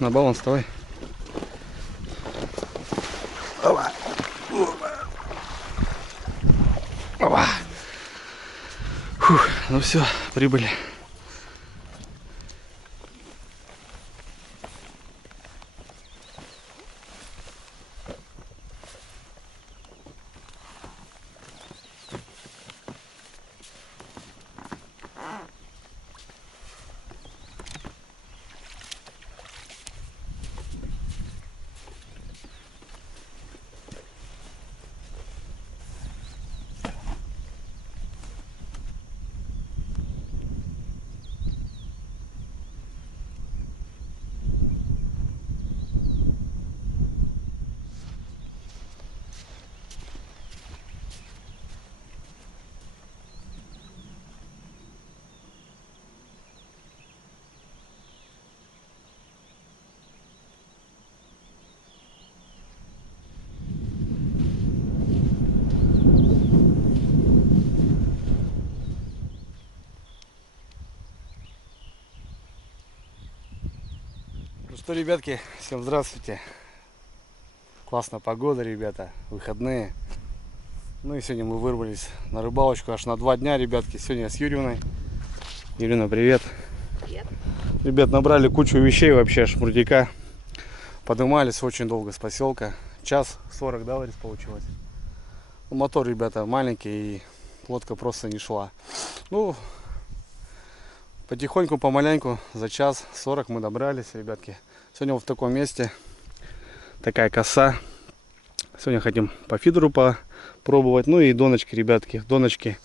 на баланс вставай. Опа. Опа. Фух, ну все, прибыли. Ну что, ребятки, всем здравствуйте. Классная погода, ребята, выходные. Ну и сегодня мы вырвались на рыбалочку аж на 2 дня, ребятки. Сегодня я с Юрьевной. Юрьевна, привет. Привет. Ребят, набрали кучу вещей вообще, шмурдяка. Поднимались очень долго с поселка. 1:40, да, Ларис, получилось? Ну, мотор, ребята, маленький, и лодка просто не шла. Ну, потихоньку, помаленьку, за 1:40 мы добрались, ребятки. Сегодня вот в таком месте, такая коса. Сегодня хотим по фидеру попробовать. Ну и доночки, ребятки, доночки.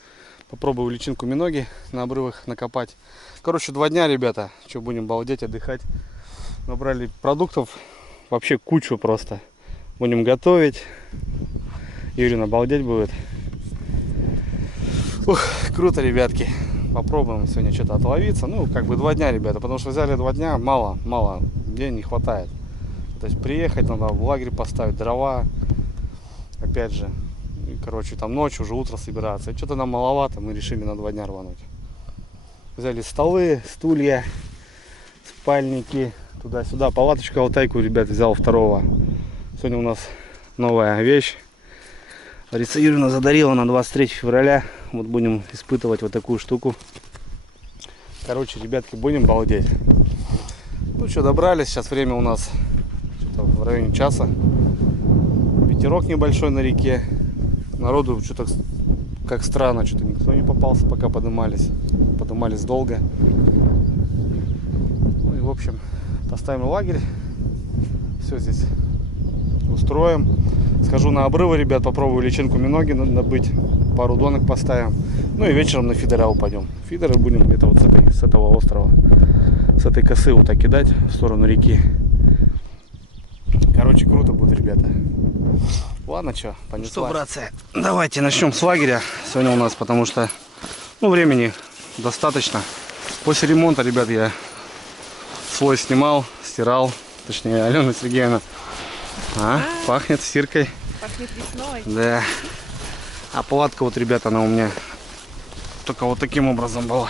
Попробую личинку миноги на обрывах накопать. Короче, 2 дня, ребята. Что, будем балдеть, отдыхать. Набрали продуктов вообще кучу просто. Будем готовить. Юрина балдеть будет. Ух, круто, ребятки. Попробуем сегодня что-то отловиться. Ну, как бы 2 дня, ребята. Потому что взяли 2 дня, мало. День не хватает. То есть приехать надо, в лагерь поставить дрова. Опять же. И, короче, там ночью, уже утро собираться. И что-то нам маловато. Мы решили на 2 дня рвануть. Взяли столы, стулья, спальники. Туда-сюда. Палаточку Алтайку, ребят, взял 2-го. Сегодня у нас новая вещь. Лариса Юрьевна задарила на 23 февраля. Вот будем испытывать вот такую штуку. Короче, ребятки, будем балдеть. Ну что, добрались. Сейчас время у нас в районе часа. Ветерок небольшой на реке. Народу что-то как странно. Что-то никто не попался, пока поднимались. Поднимались долго. Ну и в общем, поставим лагерь. Все здесь устроим. Схожу на обрывы, ребят, попробую личинку миноги набыть. Пару донок поставим. Ну и вечером на фидера упадем. Фидеры будем где-то вот с этого острова, с этой косы вот так кидать в сторону реки. Короче, круто будет, ребята. Ладно, что, понеслась. Что, братцы, давайте начнем с лагеря сегодня у нас, потому что времени достаточно. После ремонта, ребят, я слой снимал, стирал. Точнее, Алена Сергеевна. Пахнет стиркой. Пахнет весной. Да. А палатка вот, ребята, она у меня только вот таким образом была.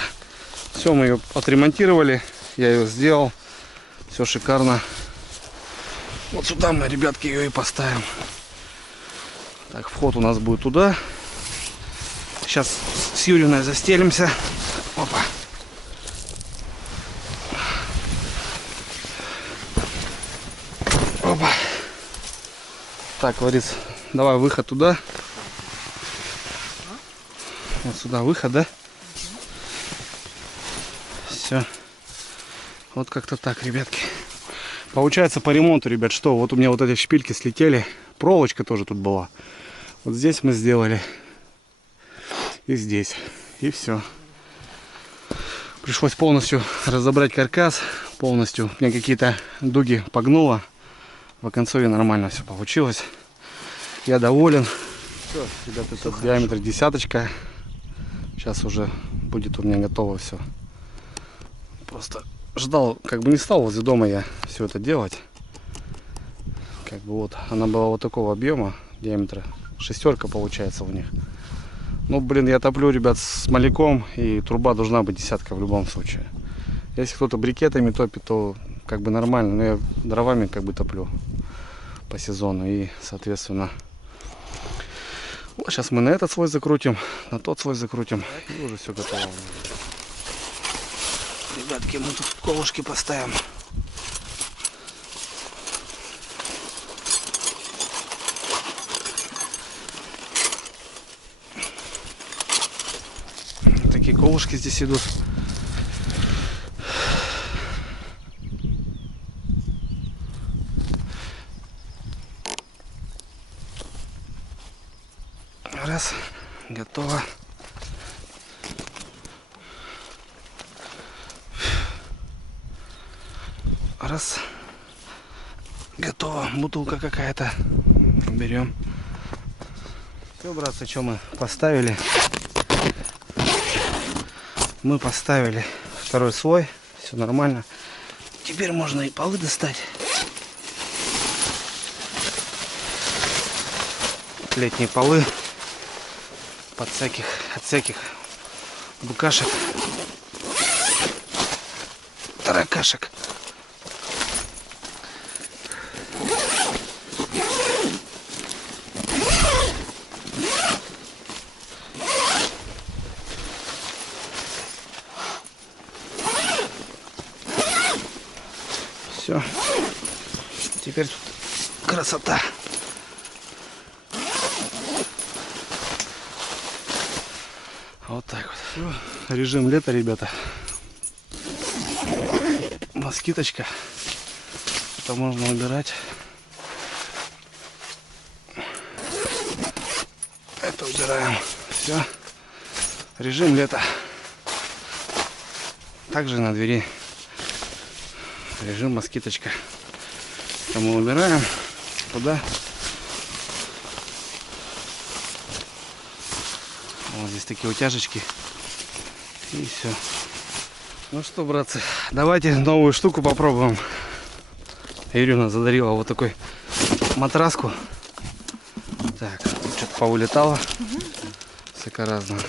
Все, мы ее отремонтировали. Я ее сделал. Все шикарно. Вот сюда мы, ребятки, ее и поставим. Так, вход у нас будет туда. Сейчас с Юрьевной застелимся. Опа. Опа. Так, Ларис, давай выход туда. Вот сюда выход, да? Все. Вот как-то так, ребятки. Получается по ремонту, ребят, что? Вот у меня вот эти шпильки слетели. Проволочка тоже тут была. Вот здесь мы сделали. И здесь. И все. Пришлось полностью разобрать каркас. Полностью. У меня какие-то дуги погнуло. В оконцове нормально все получилось. Я доволен. Все, ребят, это диаметр 10-очка. Сейчас уже будет у меня готово все. Просто ждал, как бы не стал возле дома я все это делать. Как бы вот, она была вот такого объема, диаметра. 6-ка получается у них. Ну, блин, я топлю, ребят, с маляком, и труба должна быть 10-ка в любом случае. Если кто-то брикетами топит, то как бы нормально, но я дровами как бы топлю по сезону, и соответственно вот сейчас мы на этот слой закрутим, на тот слой закрутим, и уже все готово. Ребятки, мы тут колышки поставим. Такие колышки здесь идут. Раз, готово. Раз, готово. Бутылка какая-то. Берем. Все, братцы, что мы поставили? Мы поставили второй слой. Все нормально. Теперь можно и полы достать. Летние полы. От всяких букашек, таракашек. Все. Теперь тут красота. Вот так вот. Режим лета, ребята. Москиточка. Это можно убирать. Это убираем. Все. Режим лета. Также на двери режим москиточка. Это мы убираем туда. Вот здесь такие утяжечки. И все. Ну что, братцы, давайте новую штуку попробуем. Ирина задарила вот такой матраску. Так, тут что-то поулетало. Всяко разное.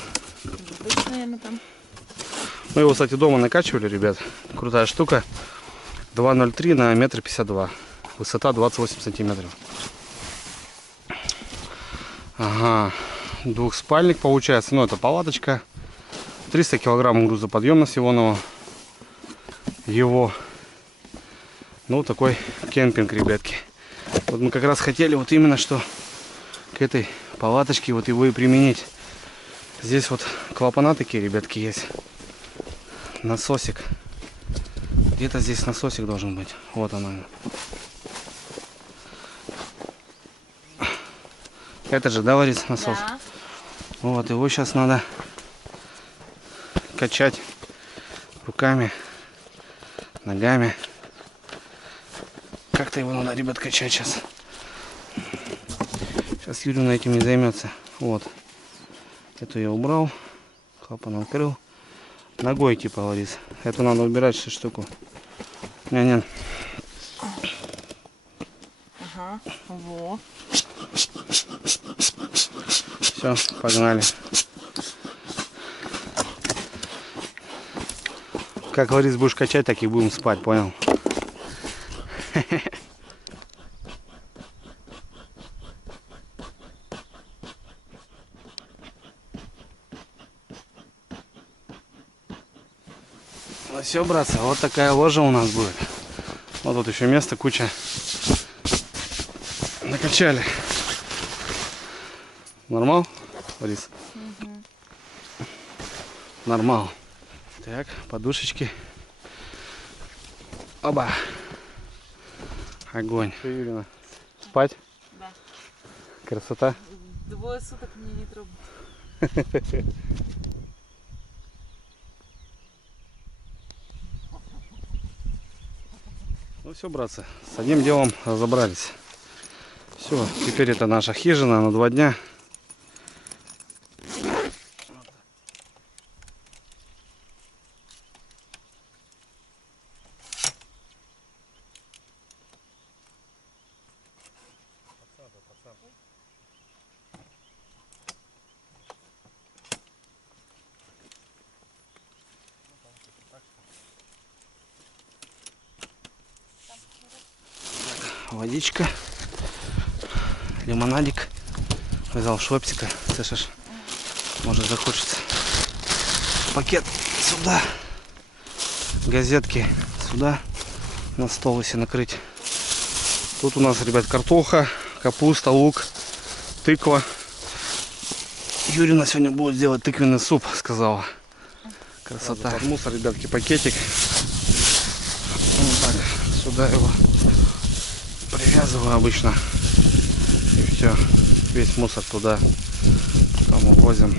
Мы его, кстати, дома накачивали, ребят. Крутая штука. 2,03 на 1,52 м. Высота 28 сантиметров. Ага. Двухспальник получается. Ну, это палаточка. 300 килограмм грузоподъемность его. Ну, такой кемпинг, ребятки. Вот мы как раз хотели вот именно что к этой палаточке вот его и применить. Здесь вот клапана такие, ребятки, есть. Насосик. Где-то здесь насосик должен быть. Вот он. Это же, да, Ларис, насос? Да. Вот, его сейчас надо качать руками, ногами. Как-то его надо, ребят, качать сейчас. Сейчас Юрина этим не займется. Вот. Эту я убрал. Клапан открыл. Ногой типа, Ларис. Эту надо убирать, эту штуку. Не. Ага, во. Все, погнали. Как, Ларис, будешь качать, так и будем спать, понял? Ну все, братцы, вот такая ложа у нас будет. Вот тут еще место куча. Накачали. Нормал, Ларис? Угу. Нормал. Так, подушечки. Оба. Огонь. Что, Юрина, спать? Да. Красота. Двое суток мне не трогать. Ну все, братцы, с одним делом разобрались. Все, теперь это наша хижина на 2 дня. водичка, лимонадик. Взял швепсика, слышишь? Может захочется. Пакет сюда, газетки сюда, на стол если накрыть. Тут у нас, ребят, картоха, капуста, лук, тыква. Юрина сегодня будет делать тыквенный суп, сказала. Красота. Под мусор, ребятки, пакетик. Вот так, сюда его привязываю обычно. И все, весь мусор туда. Потом увозим.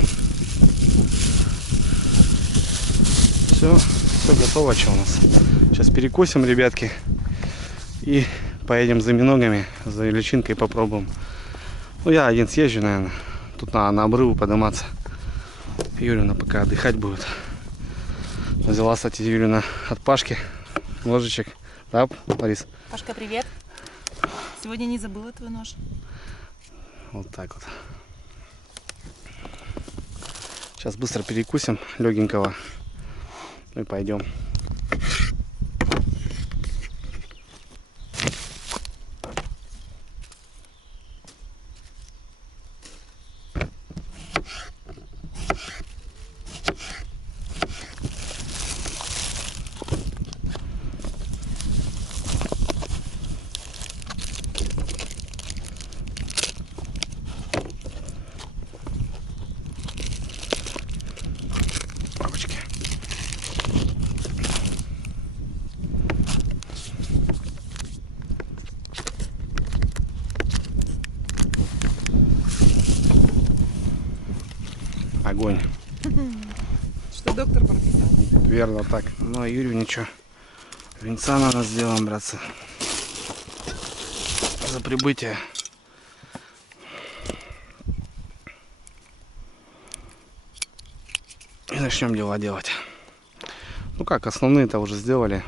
Все готово, что у нас. Сейчас перекусим, ребятки. И поедем за миногами, за личинкой попробуем. Ну, я один съезжу, наверное. Тут надо на обрыву подниматься. Юрина пока отдыхать будет. Взяла, кстати, Юрина от Пашки ножичек. Да, Ларис? Пашка, привет. Сегодня не забыла твой нож. Вот так вот. Сейчас быстро перекусим легенького. Ну и пойдем. Бабочки. Огонь. Что доктор прописал? Верно так. Ну а Юрию ничего. Венца надо сделаем, братцы. За прибытие. И начнем дела делать. Ну как, основные-то уже сделали.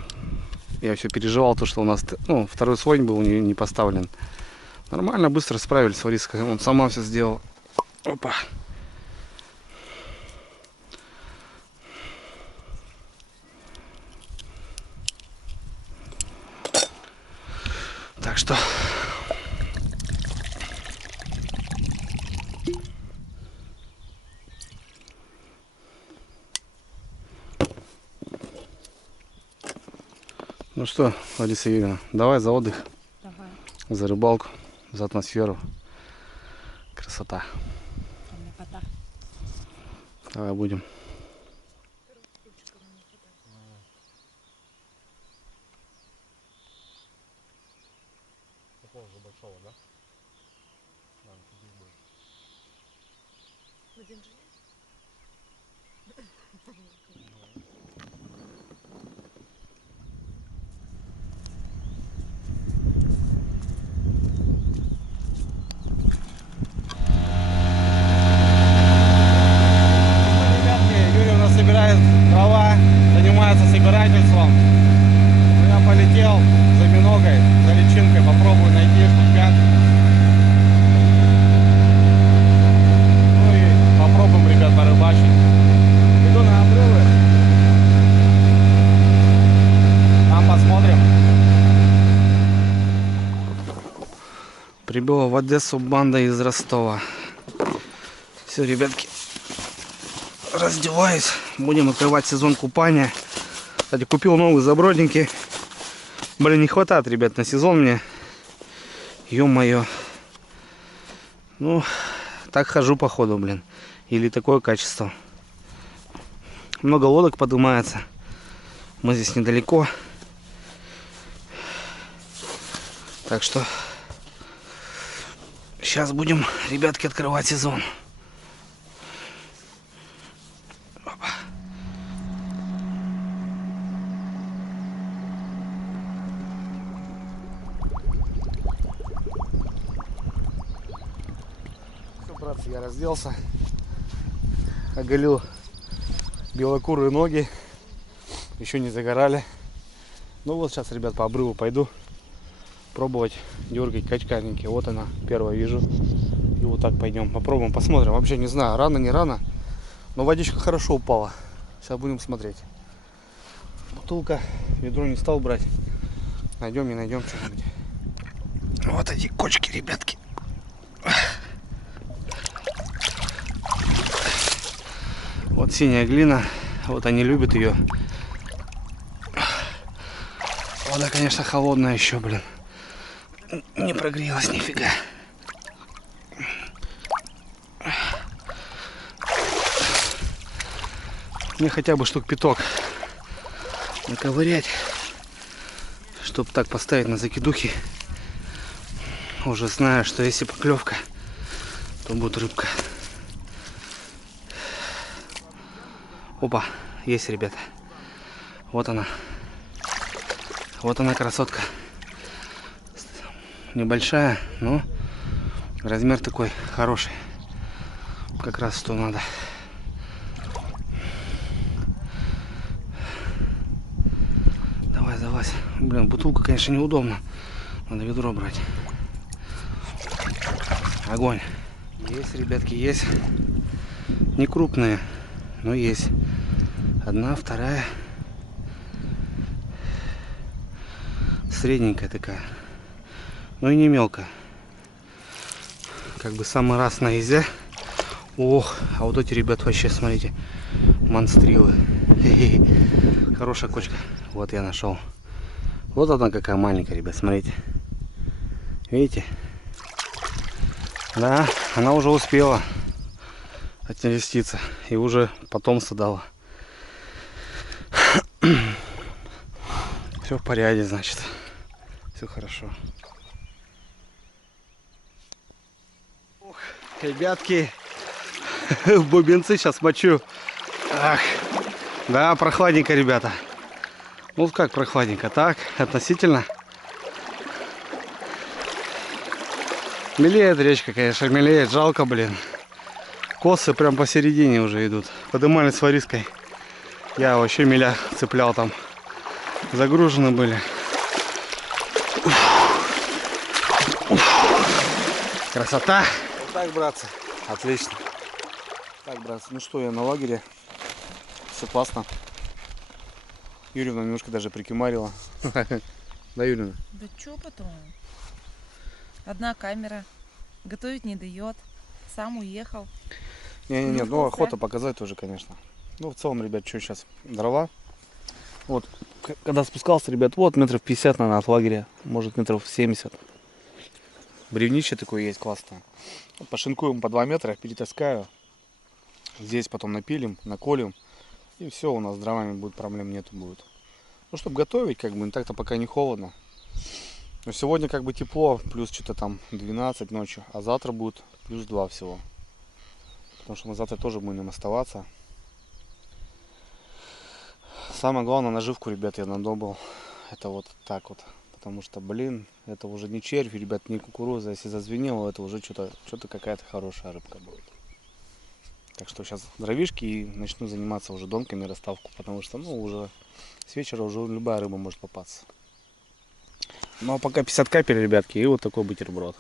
Я все переживал, то что у нас второй слой был не поставлен. Нормально, быстро справились с Лариской. Он сама все сделал. Опа. Так что ну что, Лариса Юрьевна, давай за отдых, Давай. за рыбалку, за атмосферу. Красота. Ляпота. Давай будем. Большого, да? Собирательством. Я полетел за миногой, за личинкой, попробую найти штук-5. Ну и попробуем, ребят, порыбачить. Иду на обрывы. Там посмотрим. Прибыла в Одессу банда из Ростова. Все, ребятки, раздеваюсь. Будем открывать сезон купания. Кстати, купил новые забродники. Блин, не хватает, ребят, на сезон мне. Ё-моё. Ну, так хожу походу, блин. Или такое качество. Много лодок поднимается. Мы здесь недалеко. Так что сейчас будем, ребятки, открывать сезон. Братцы, я разделся, оголил белокурые ноги, еще не загорали. Ну вот сейчас, ребят, по обрыву пойду пробовать дергать качкарники. Вот она, первая вижу. И вот так пойдем, попробуем, посмотрим. Вообще не знаю, рано, не рано, но водичка хорошо упала. Сейчас будем смотреть. Бутылка, ведро не стал брать. Найдем, не найдем что-нибудь. Вот эти кочки, ребятки. Вот синяя глина. Вот они любят ее. Вода, конечно, холодная еще, блин. Не прогрелась нифига. Мне хотя бы штук 5 наковырять, чтобы так поставить на закидухи. Уже знаю, что если поклевка, то будет рыбка. Опа, есть, ребята. Вот она. Вот она, красотка. Небольшая, но размер такой хороший. Как раз что надо. Давай, залазь. Блин, бутылку, конечно, неудобно. Надо ведро брать. Огонь. Есть, ребятки, есть. Не крупные, но есть. Одна, вторая. Средненькая такая. Ну и не мелкая. Как бы самый раз на езде. Ох, а вот эти, ребят, вообще, смотрите, монстрилы. Хе-хе. Хорошая кочка. Вот я нашел. Вот она какая маленькая, ребят, смотрите. Видите? Да, она уже успела отнереститься и уже потомство дала. Все в порядке, значит. Все хорошо. Ох, ребятки, в бубенцы сейчас мочу. Ах, да, прохладненько, ребята. Ну как прохладненько, так, относительно. Мелеет речка, конечно, мелеет, жалко, блин. Косы прям посередине уже идут. Подымали с вариской. Я вообще миля цеплял там. Загружены были. Красота. Вот так, братцы. Отлично. Так, братцы, ну что, я на лагере. Все классно. Юрьевна немножко даже прикимарила. Да, Юрьевна? Да чё потом? Одна камера. Готовить не дает. Сам уехал. Не, ну охота показать тоже, конечно. Ну, в целом, ребят, что сейчас? Дрова. Вот, когда спускался, ребят, вот метров 50, наверное, от лагеря. Может, метров 70. Бревнище такое есть классное. Вот, пошинкуем по 2 метра, перетаскаю. Здесь потом напилим, наколем. И все, у нас с дровами будет, проблем нету будет. Ну, чтобы готовить, как бы, так-то пока не холодно. Но сегодня как бы тепло, плюс что-то там 12 ночью. А завтра будет плюс 2 всего. Потому что мы завтра тоже будем оставаться. Самое главное, наживку, ребят, я надобыл. Это вот так вот. Потому что, блин, это уже не червь, ребят, не кукуруза. Если зазвенело, это уже что-то какая-то хорошая рыбка будет. Так что сейчас дровишки и начну заниматься уже донками, расставку. Потому что, ну, уже с вечера уже любая рыба может попасться. Ну, а пока 50 капель, ребятки, и вот такой бутерброд.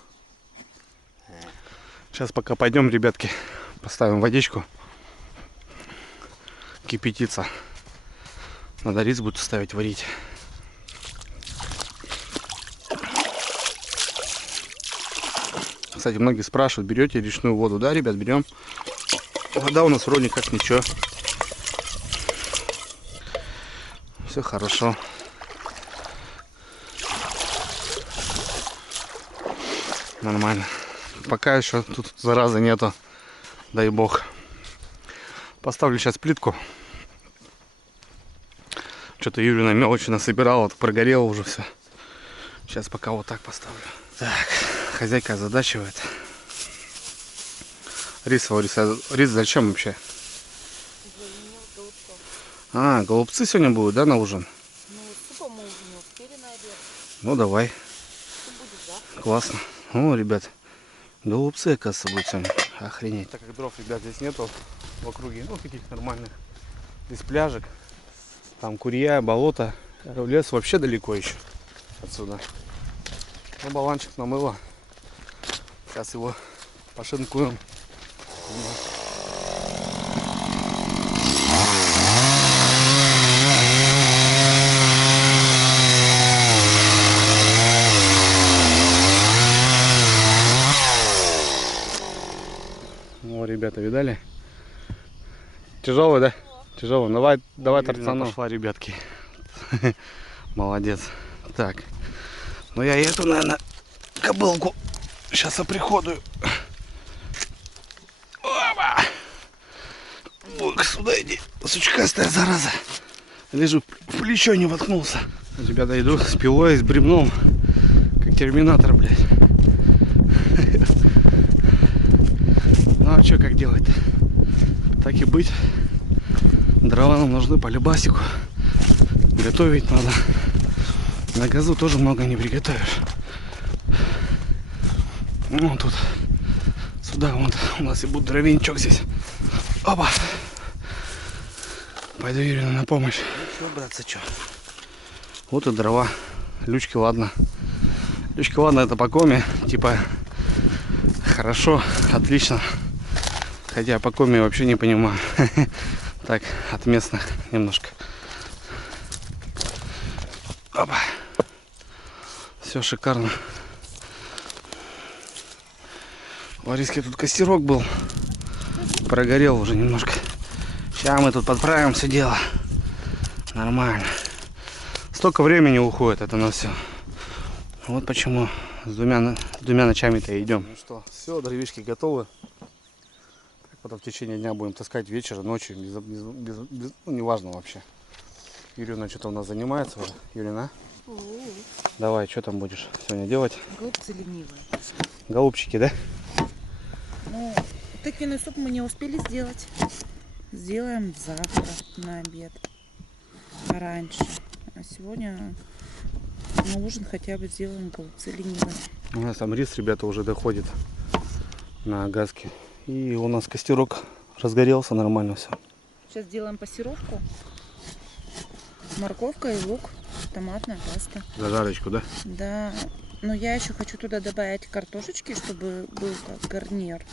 Сейчас пока пойдем, ребятки, поставим водичку. Кипятиться. Надо рис будет ставить варить. Кстати, многие спрашивают, берете речную воду? Да, ребят, берем. Вода у нас вроде как ничего. Все хорошо. Нормально. Пока еще тут заразы нету. Дай бог. Поставлю сейчас плитку. Что-то Юрина мелочи насобирала, вот прогорело уже все. Сейчас пока вот так поставлю. Так, хозяйка озадачивает. Рис зачем вообще? А, голубцы сегодня будут, да, на ужин? Ну, супа мы уже не успели на обед. Ну, давай. Что будет завтра? Классно. О, ребят, голубцы, оказывается, будут сегодня. Охренеть. Так как дров, ребят, здесь нету в округе, ну, таких нормальных. Здесь пляжик. Там курья, болото. Лес вообще далеко еще отсюда. Ну, баланчик намыло. Сейчас его пошинкуем. ребята, видали? Тяжелый, да? Тяжелый. Давай торцану. Пошла, ребятки. Молодец. Так. Ну я эту, наверное, кобылку сейчас оприходую. Опа! Ой, сюда иди. Сучкастая зараза. Лежу, в плечо не воткнулся. Ребята, иду с пилой, с бревном. Как терминатор, блядь. Ну а что, как делать-то? Так и быть. Дрова нам нужны по любасику. Готовить надо. На газу тоже много не приготовишь. Ну тут. Сюда вот у нас и будет дровенчок здесь. Опа! Пойду Юрину на помощь. Ну что, братцы, что? Вот и дрова. Лючки, ладно. Лючки, ладно, это по коме. Типа хорошо, отлично. Хотя по коме вообще не понимаю. Так, от местных немножко. Опа. Все шикарно. У Лариски тут костерок был. Прогорел уже немножко. Сейчас мы тут подправим все дело. Нормально. Столько времени уходит это на все. Вот почему с двумя ночами-то идем. Ну что, все, дровишки готовы. Потом в течение дня будем таскать вечером, ночью, ну, неважно вообще. Юрина что-то у нас занимается уже. Юрина, давай, что там будешь сегодня делать? Голубцы ленивые. Голубчики, да? Ну, тыквенный суп мы не успели сделать. Сделаем завтра на обед. Раньше. А сегодня на ужин хотя бы сделаем голубцы ленивые. У нас там рис, ребята, уже доходит на газке. И у нас костерок разгорелся, нормально все. Сейчас делаем пассировку. Морковка и лук. Томатная паста. Зажарочку, да? Да. Но я еще хочу туда добавить картошечки, чтобы был как гарнир.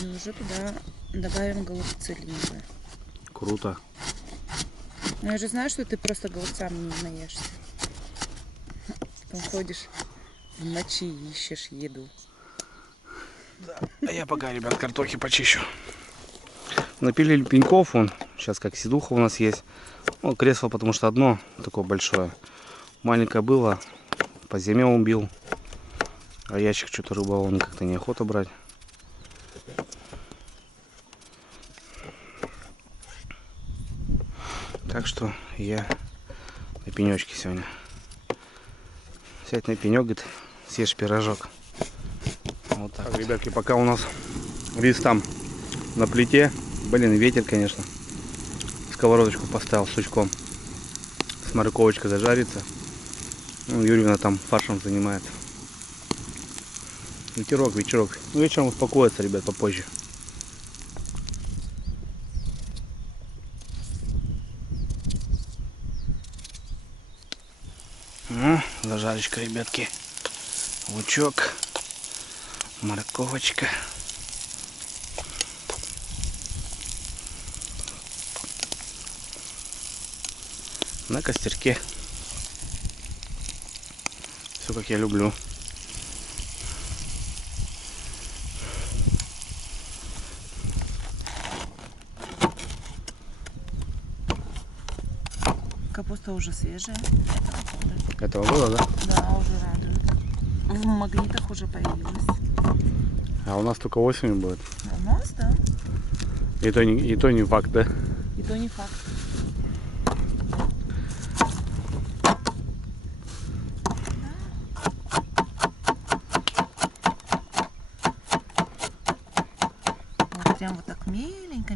И уже туда добавим голубцы ленивые. Круто. Но я же знаю, что ты просто голубцами не наешься. Потом ходишь в ночи и ищешь еду. Да. А я пока, ребят, картохи почищу. Напилили пеньков, он сейчас как сидуха у нас есть. Ну, кресло, потому что одно такое большое. Маленькое было, по зиме убил. А ящик что-то рыболовный как-то неохота брать. Так что я на пенечке сегодня. Сядь на пенек, говорит, съешь пирожок. Вот так, ребятки, пока у нас рис там на плите. Блин, ветер, конечно. Сковородочку поставил с сучком. С морковочкой зажарится. Ну, Юрьевна там фаршем занимается. Ветерок, вечерок. Ну, вечером успокоится, ребят, попозже. Зажарочка, ребятки. Лучок. Морковочка. На костерке. Все как я люблю. Капуста уже свежая. Этого было, да? Да, уже радует. В магнитах уже появилась. А у нас только осенью будет. У нас, да. И то не факт, да? И то не факт. Вот прям вот так меленько.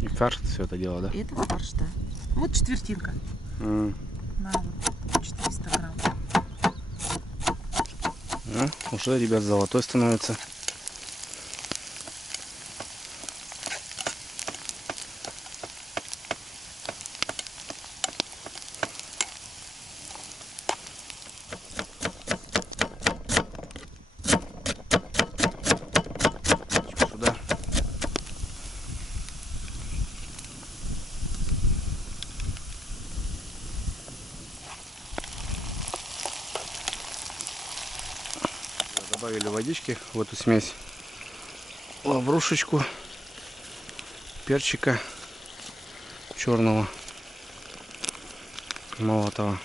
И фарш все это дело, да? Это фарш, да. Вот четвертинка. На вот 400 грамм. Уже, ребят, золотой становится. Сюда. Добавили водички в эту смесь. лаврушечку, перчика черного молотого.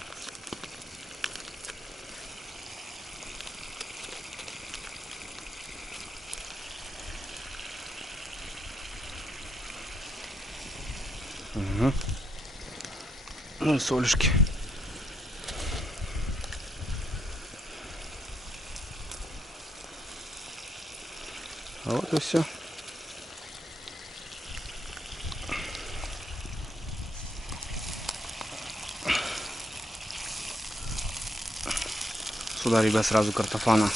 Угу. Ну и солюшки. А вот и все. Сюда, ребят, сразу картофана.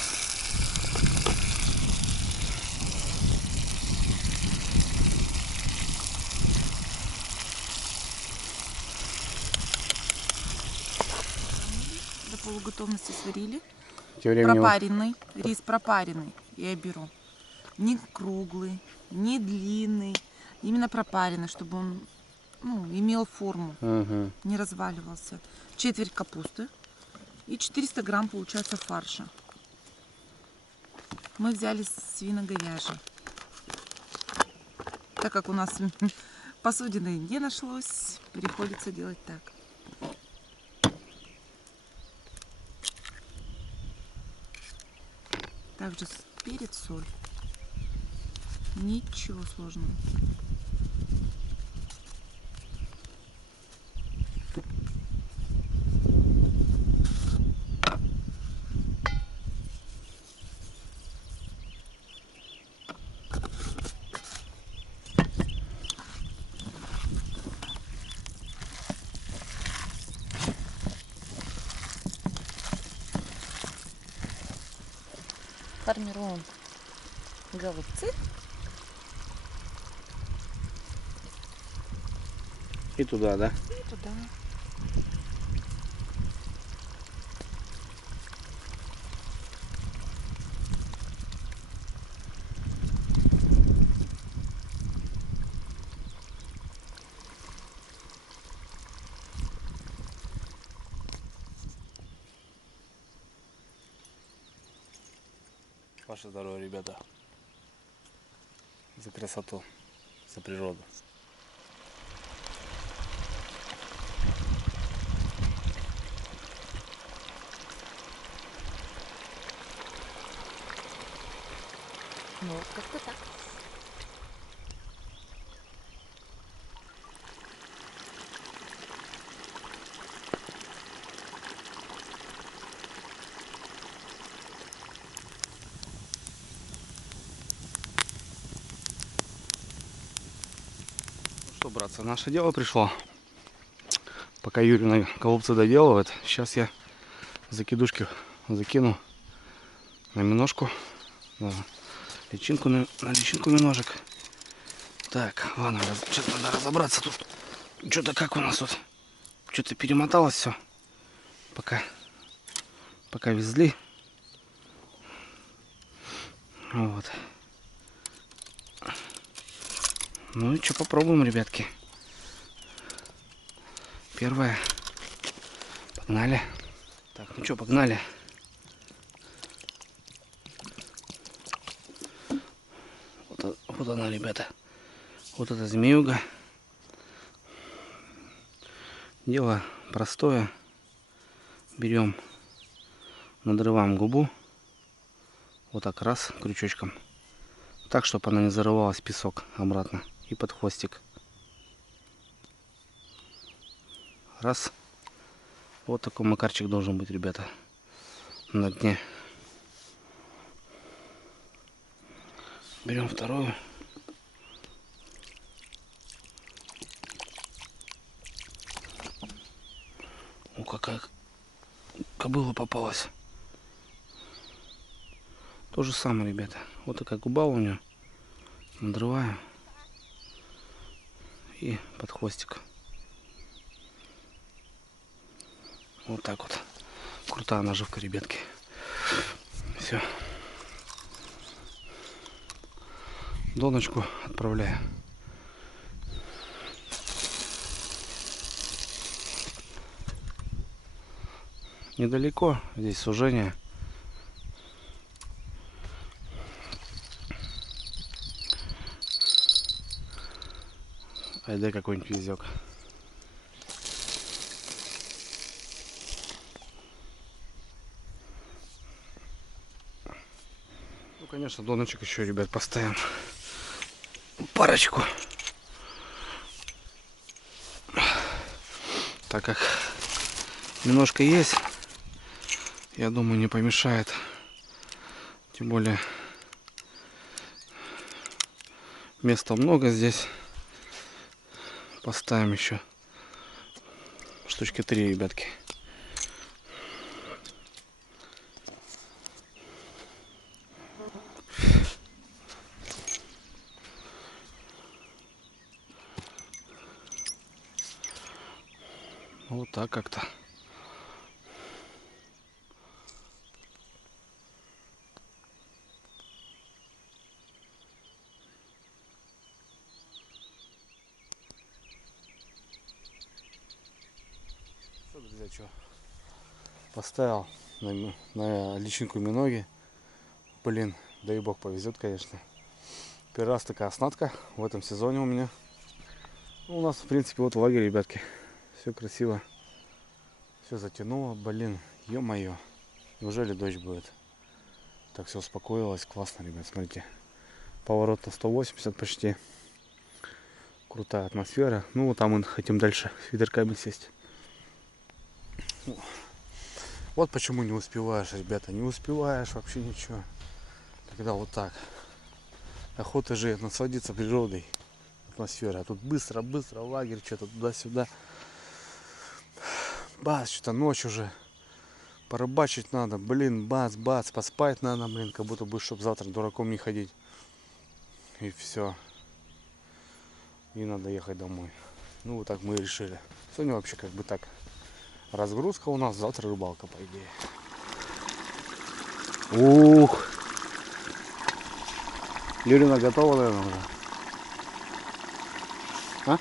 До полуготовности сварили. Тем временем Пропаренный, рис пропаренный я беру. Не круглый, не длинный, именно пропаренный, чтобы он имел форму, угу. не разваливался. Четверть капусты и 400 грамм получается фарша. Мы взяли свино-говяжий. Так как у нас посудины не нашлось, приходится делать так. Также перец, соль. Ничего сложного. Формируем голубцы. И туда, да? И туда. Ваше здоровье, ребята. За красоту, за природу. Ну, как-то так. Что, братцы, наше дело пришло. Пока Юрий голубцы доделывает, сейчас я закидушки закину на миножку, на личинку немножек. Так, ладно, что-то надо разобраться тут. Что-то как у нас тут, что-то перемоталось все, пока везли. Вот. Ну и что, попробуем, ребятки. Первое. Погнали. Так, ну что, погнали. Вот она, ребята. Вот эта змеюга. Дело простое. Берем, надрываем губу. Вот так раз крючочком. Так, чтобы она не зарывалась в песок обратно. И под хвостик. Раз. Вот такой макарчик должен быть, ребята, на дне. Берем вторую. О, какая кобыла попалась. То же самое, ребята. Вот такая губа у нее. Надрываю. И под хвостик. Вот так вот. Крутая наживка, ребятки. Все. Доночку отправляю. Недалеко. Здесь сужение. Айда какой-нибудь везёк. Ну, конечно, доночек еще, ребят, поставим. Парочку. Так как немножко есть, я думаю, не помешает. Тем более места много здесь. Поставим еще штучки 3, ребятки. Вот так как-то. Что, друзья, что? Поставил на личинку миноги. Блин, дай бог повезет, конечно. Первый раз такая оснастка в этом сезоне у меня. Ну, у нас, в принципе, вот в лагере, ребятки. Все красиво. Все затянуло. Блин, ё-моё. Неужели дождь будет? Так все успокоилось. Классно, ребят, смотрите. Поворот на 180 почти. Крутая атмосфера. Ну, вот там мы хотим дальше с ветерками сесть. Вот почему не успеваешь, ребята. Не успеваешь вообще ничего. Когда вот так. Охота же насладиться природой. Атмосфера. А тут быстро-быстро лагерь, что-то туда-сюда. Бац, что-то ночь уже. Порыбачить надо. Блин, бац-бац. Поспать надо, блин. Как будто бы, чтобы завтра дураком не ходить. И все. И надо ехать домой. Ну, вот так мы и решили. Сегодня вообще как бы так. Разгрузка у нас. Завтра рыбалка, по идее. Ух. Юрина готова, наверное, уже? А?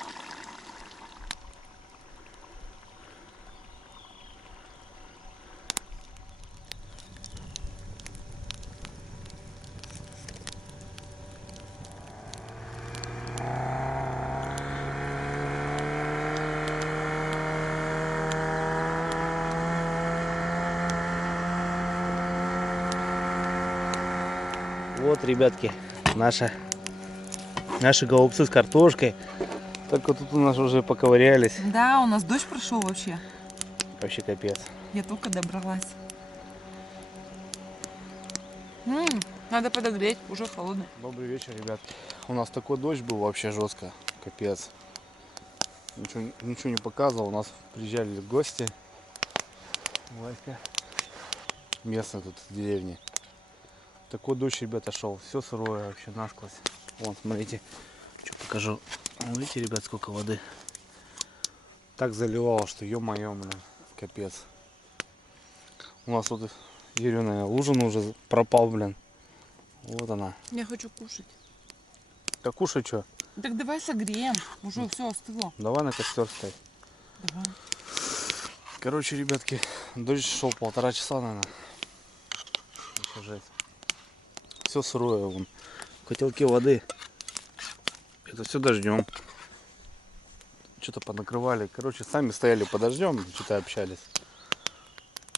Вот, ребятки, наши голубцы с картошкой. Только тут у нас уже поковырялись. Да, у нас дождь прошел вообще. Вообще капец. Я только добралась. Надо подогреть, уже холодный. Добрый вечер, ребятки. У нас такой дождь был вообще жестко. Капец. Ничего не показывал. У нас приезжали гости. Васька. Местные тут в деревне. Такой дождь, ребята, шел. Все сырое вообще насквозь. Вон, смотрите. Что покажу. Видите, ребят, сколько воды. Так заливало, что ё-моё, блин. Капец. У нас вот Юрина ужин уже пропал, блин. Вот она. Я хочу кушать. Так кушай что? Так давай согреем. Уже все остыло. Давай на костер ставь. Давай. Короче, ребятки, дождь шел 1,5 часа, наверное. Все сырое, вон. В котелке воды. Это все дождем. Что-то понакрывали. Короче, сами стояли под дождем, что-то общались.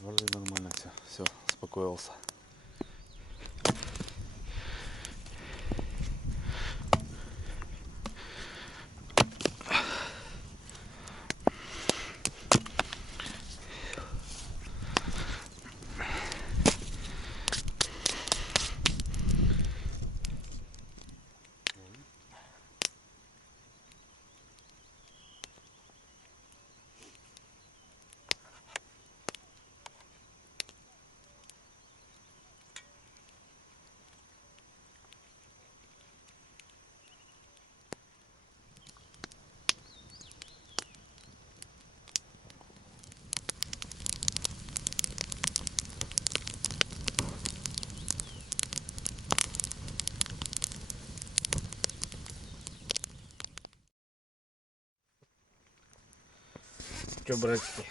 Вроде нормально все. Все, успокоился. Что, братики,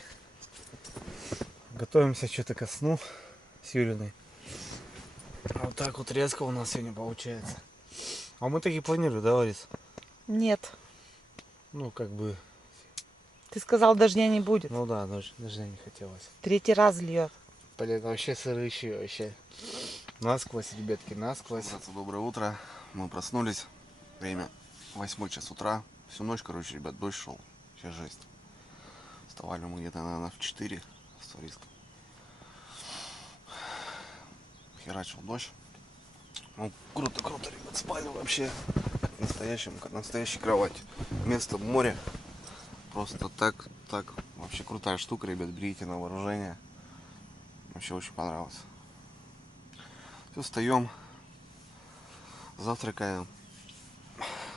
готовимся что-то ко сну с Юриной. А вот так вот резко у нас сегодня получается. А мы так и планировали, да, Ларис? Нет. Ну, как бы, Ты сказал, дождя не будет. ну да, дождя не хотелось. 3-й раз льет. Блин, вообще сырыщий, вообще. Насквозь, ребятки, насквозь. Братцы, доброе утро. Мы проснулись. Время 8 час утра. Всю ночь, короче, ребят, дождь шел. Сейчас жесть. Вставали мы где-то, наверное, в 4 с Фариском. Херачил дождь. Ну, круто, ребят, спали вообще. Как настоящей кровать. Место в море. Просто так. Вообще крутая штука, ребят. Берите на вооружение. Вообще очень понравилось. Все, встаем. Завтракаем.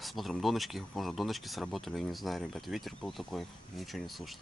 Смотрим доночки. Может, доночки сработали, не знаю, ребят. Ветер был такой, ничего не слышно.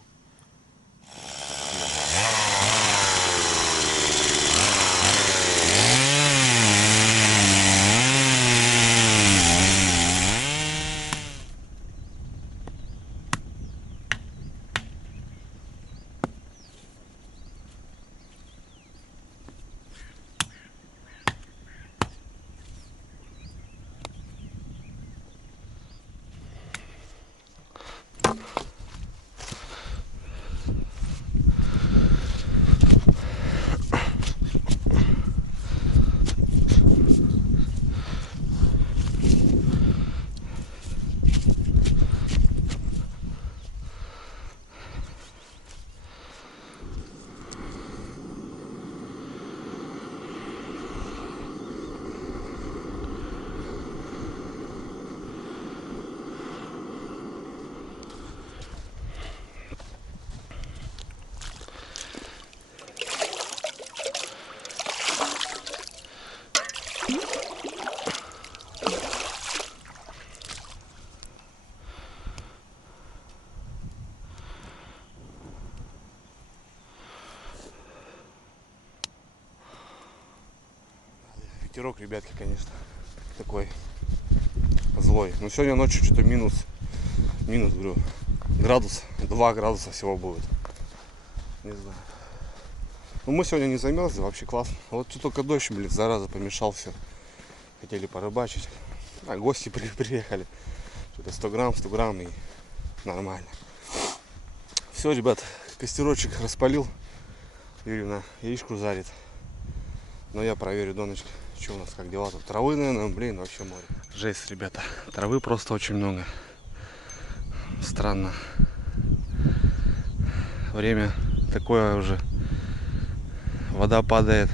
Ветерок, ребятки, конечно, такой злой. Но сегодня ночью что-то минус, говорю, градус, 2 градуса всего будет. Не знаю. Ну, мы сегодня не замерзли, вообще классно. Вот тут только дождь, блин, зараза, помешал все. Хотели порыбачить. А гости приехали. Что-то 100 грамм и нормально. Все, ребят, костерочек распалил. Юрьевна яичку жарит. Но я проверю доночки. Что у нас, как дела тут? Травы, наверное, блин, вообще море. Жесть, ребята. Травы просто очень много. Странно. Время такое уже. Вода падает.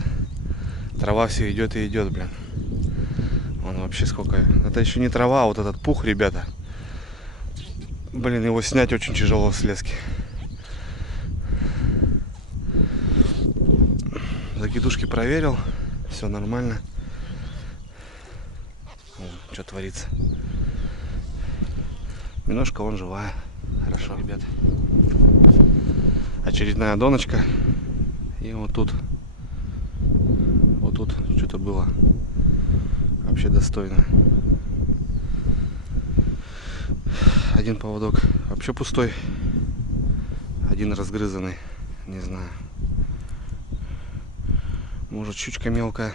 Трава все идет и идет, блин. Вон вообще сколько. Это еще не трава, а вот этот пух, ребята. Блин, его снять очень тяжело с лески. Закидушки проверил. Все нормально. Что творится. Немножко он живая. Хорошо, ребят. Очередная доночка. И вот тут что-то было вообще достойно. Один поводок вообще пустой. Один разгрызанный. Не знаю. Может, щучка мелкая.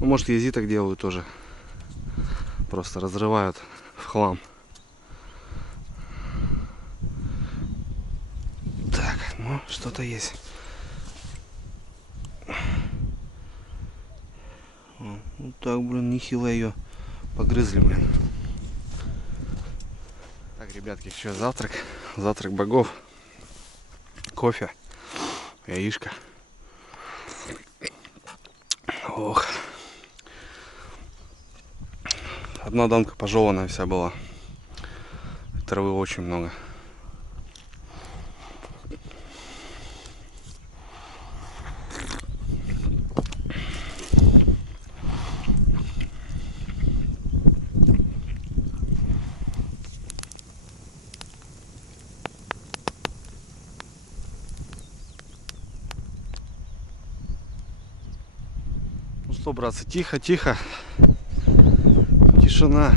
Ну, может, ези так делают тоже. Просто разрывают в хлам. Так, ну, что-то есть. Вот так, блин, нехило ее погрызли, блин. Так, ребятки, еще завтрак. Завтрак богов. Кофе. Яишко. Ох. Одна дамка пожеванная вся была. Травы очень много. Ну что, братцы, тихо, тихо. Тишина.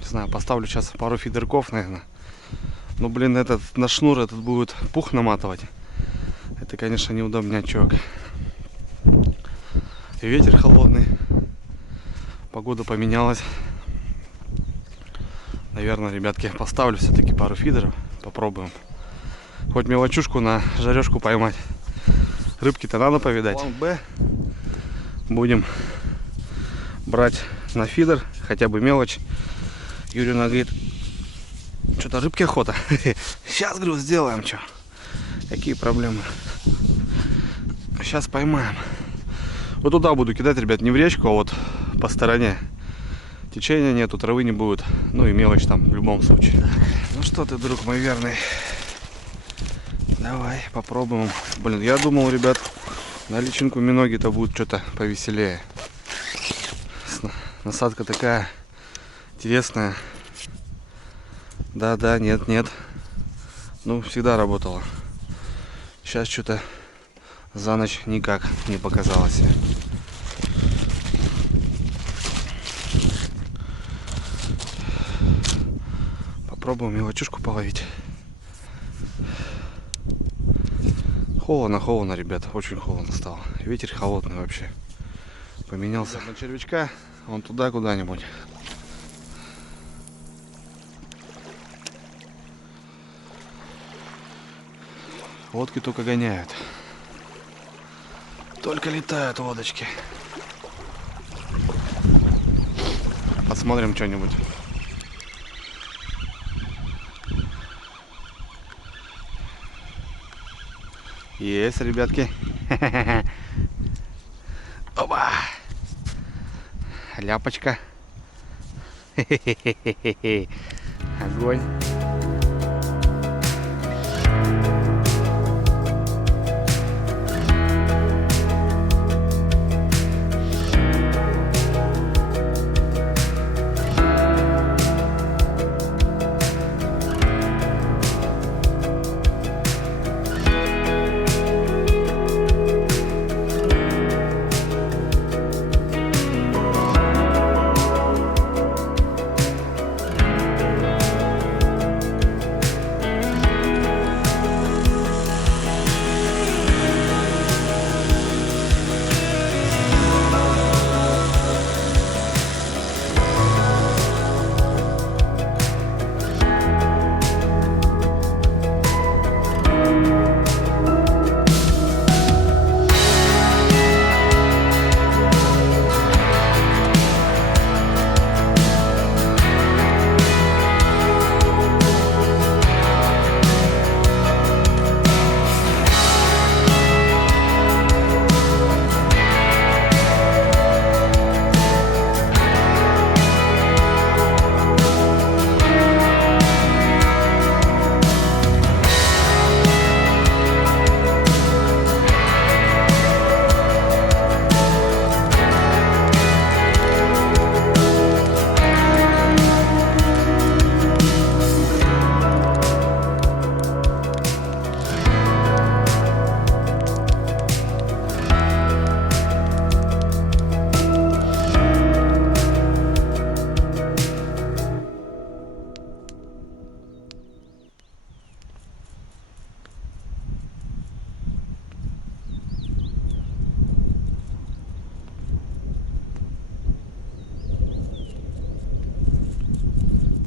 Не знаю, поставлю сейчас пару фидерков, наверное. Но, блин, этот на шнур этот будет пух наматывать. Это, конечно, неудобнячок. И ветер холодный. Погода поменялась. наверное, ребятки, поставлю все-таки пару фидеров. Попробуем. Хоть мелочушку на жарежку поймать. Рыбки-то надо повидать. План Б. Будем брать на фидер, хотя бы мелочь. Юрина говорит, что-то рыбки охота. Сейчас, говорю, сделаем, что. Какие проблемы. Сейчас поймаем. Вот туда буду кидать, ребят, не в речку, а вот по стороне. Течения нету, травы не будет. Ну и мелочь там в любом случае. Так, ну что ты, друг мой верный. Давай попробуем. Блин, я думал, ребят, на личинку миноги-то будет что-то повеселее. Насадка такая интересная. Да, нет. Ну, всегда работала. Сейчас что-то за ночь никак не показалось. Попробуем мелочушку половить. Холодно, ребята, очень холодно стало. Ветер холодный вообще. Поменялся на червячка, вон туда куда-нибудь. Лодки только гоняют. Только летают лодочки. Посмотрим что-нибудь. Есть, ребятки. Опа! Ляпочка. Огонь.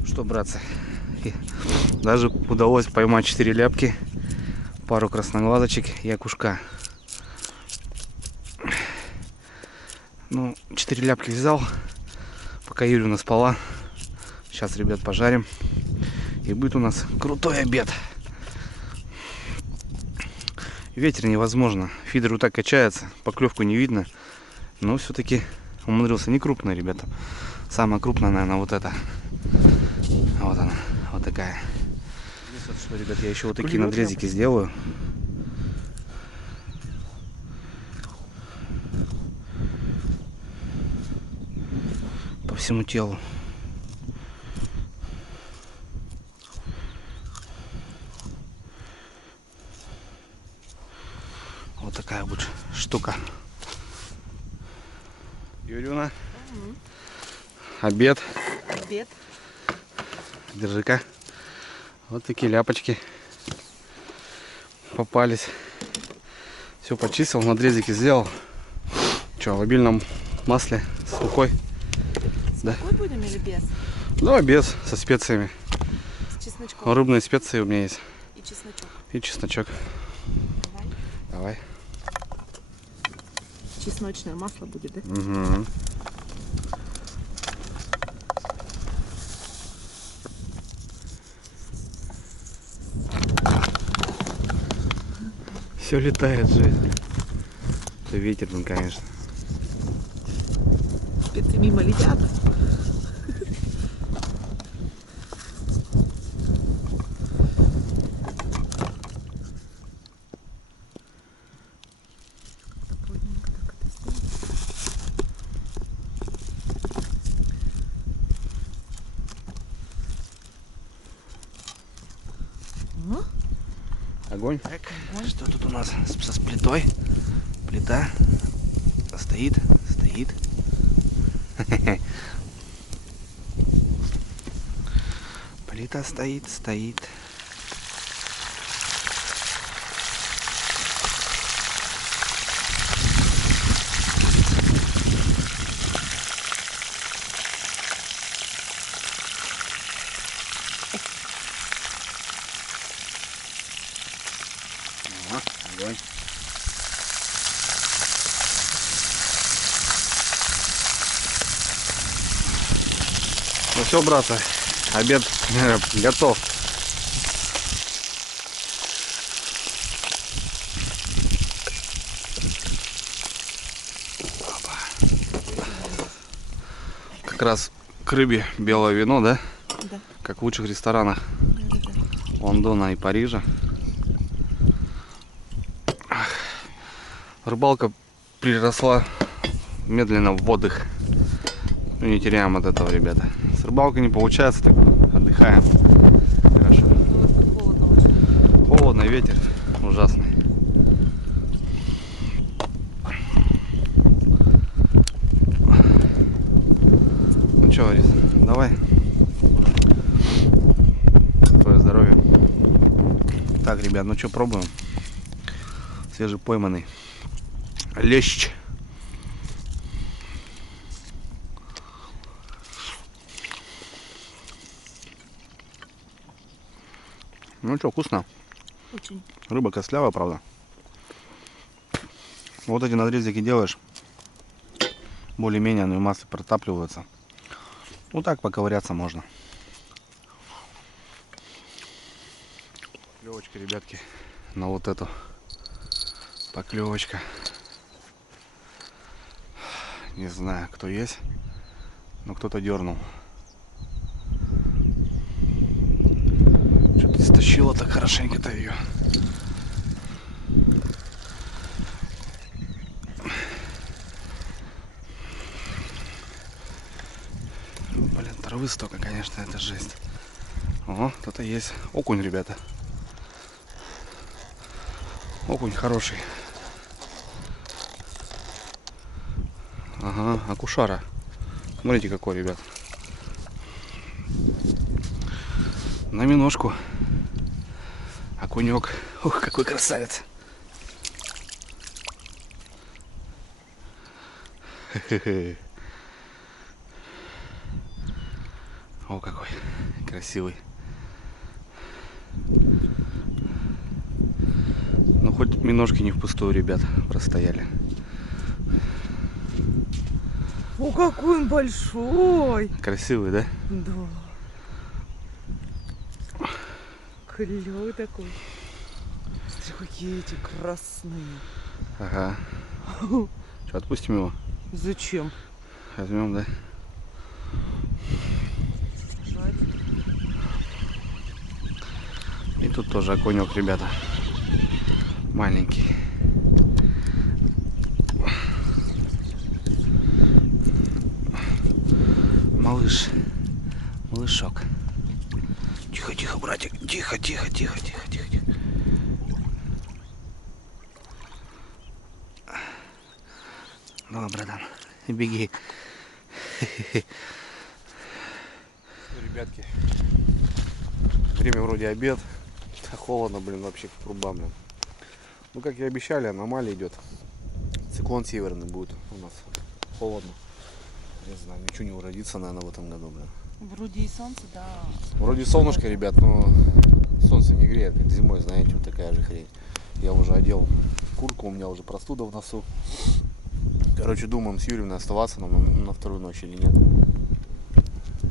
Что, братцы, даже удалось поймать 4 ляпки, пару красноглазочек и окушка. Ну, 4 ляпки взял, пока Юрина спала. Сейчас, ребят, пожарим. И будет у нас крутой обед. Ветер невозможно. Фидер вот так качается, поклевку не видно. Но все-таки умудрился. Не крупная, ребята. Самая крупная, наверное, вот эта. Вот она, вот такая. Что, ребят, я еще вот такие надрезики сделаю. По всему телу. Вот такая вот штука. Юрюна. Обед. Обед. Держи-ка. Вот такие ляпочки попались. Все почистил, надрезики сделал. Что, в обильном масле с мукой. С мукой будем или без? Давай без, со специями. С чесночком. Рыбные специи у меня есть. И чесночок. И чесночок. Давай. Давай. Чесночное масло будет, да? Угу. Все летает, жизнь. Это ветер, ну, конечно. Специи мимо летят. Огонь. Так, что тут у нас с плитой? Плита стоит. Плита стоит. Огонь. Ну все, братцы, обед готов. Опа. Как раз к рыбе белое вино, да? Да. Как в лучших ресторанах Да. Лондона и Парижа. Рыбалка приросла медленно в отдых. Ну, не теряем от этого, ребята. С рыбалкой не получается, так отдыхаем. Хорошо. Холодно очень. Холодно, ветер ужасный. Ну что, Борис, давай. Твое здоровье. Так, ребят, ну что, пробуем. Свежепойманный лещ. Ну что, вкусно. Очень. Рыба костлявая, правда. Вот эти надрезики делаешь, более-менее они в масле протапливаются. Ну так поковыряться можно. Поклевочка, ребятки, на вот эту. Поклевочка. Не знаю, кто есть, но кто-то дернул. Что-то стащило так хорошенько-то ее. Блин, травы столько, конечно, это жесть. О, кто-то есть. Окунь, ребята. Окунь хороший. Ага, акушара. Смотрите какой, ребят. На миножку. Окунек. Ух, какой красавец. Хе-хе-хе. О, какой красивый. Ну, хоть миножки не впустую, ребят, простояли. О, какой он большой! Красивый, да? Да. Клевый такой. Смотри, какие эти красные. Ага. Что, отпустим его? Зачем? Возьмем, да? Жаль. И тут тоже окунек, ребята. Маленький. Малыш. Малышок. Тихо, тихо, братик. Тихо, тихо, тихо, тихо, тихо, тихо. Давай, братан, беги. Ребятки, время вроде обед. А холодно, блин, вообще как труба, блин. Ну, как и обещали, аномалия идет. Циклон северный будет у нас. Холодно. Не знаю, ничего не уродится, наверное, в этом году, блин. Вроде и солнце, да. Вроде солнышко, ребят, но солнце не греет, как зимой, знаете, вот такая же хрень. Я уже одел куртку, у меня уже простуда в носу. Короче, думаем с Юрием оставаться на вторую ночь или нет.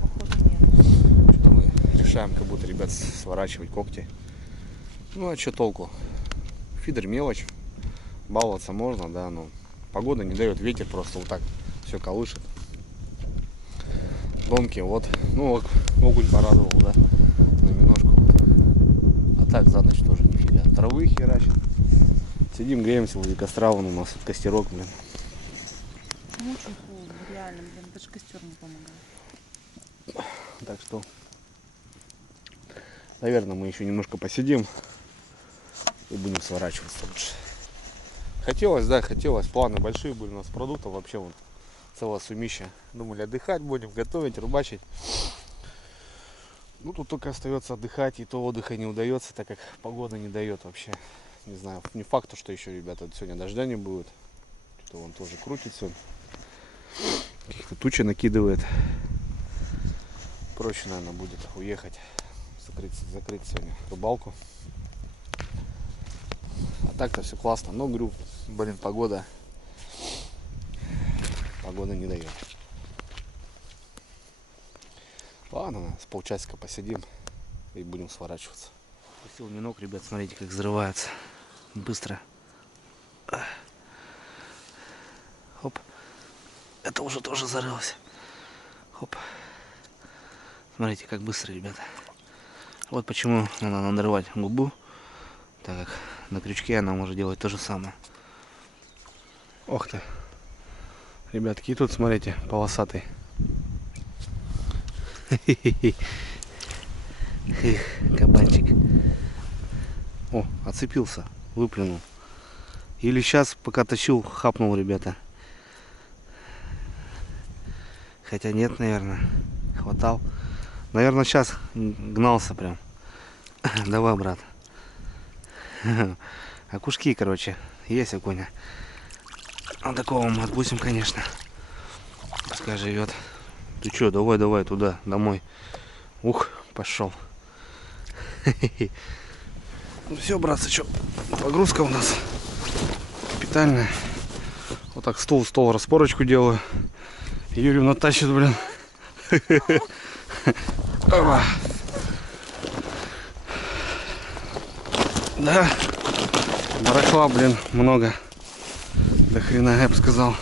Походу нет. Что-то мы решаем, как будто, ребят, сворачивать когти. Ну а что толку? Фидер мелочь, баловаться можно, да, но погода не дает, ветер просто вот так все колышет. Донки, вот, ну окунь порадовал, да, на миножку. Вот. А так за ночь тоже нифига. Травы херачит. Сидим, греемся возле костра, вон у нас костерок, блин. Ну, очень холодно, реально, блин, даже костер не помогает. Так что, наверное, мы еще немножко посидим и будем сворачиваться лучше. Хотелось, да, хотелось. Планы большие были у нас продуктов, вообще вот целое сумище. Думали, отдыхать будем, готовить, рыбачить. Ну, тут только остается отдыхать, и то отдыха не удается, так как погода не дает вообще. Не знаю, не факт, что еще, ребята, сегодня дождя не будет. Что-то он тоже крутится. Каких-то тучи накидывает. Проще, наверное, будет уехать, закрыть сегодня рыбалку. А так-то все классно. Но, говорю, блин, погода не дает. Ладно, с полчасика посидим и будем сворачиваться. Пустил минок, ребят, смотрите, как взрывается. Быстро. Хоп. Это уже тоже зарылось. Хоп. Смотрите, как быстро, ребята. Вот почему надо надрывать губу, так как на крючке она может делать то же самое. Ох ты. Ребятки, и тут, смотрите, полосатый. Кабанчик. О, отцепился, выплюнул. Или сейчас, пока тащил, хапнул, ребята. Хотя нет, наверное, хватал. Наверное, сейчас гнался прям. Давай, брат. Окушки, короче, есть окуня. Вот такого мы отпустим, конечно. Пускай живет. Ты чё, давай туда, домой. Ух, пошел. Ну все, братцы, что, погрузка у нас капитальная. Вот так стол распорочку делаю. Юрьевна тащит, блин. Да, барахла, блин, много. До хрена, я бы сказал.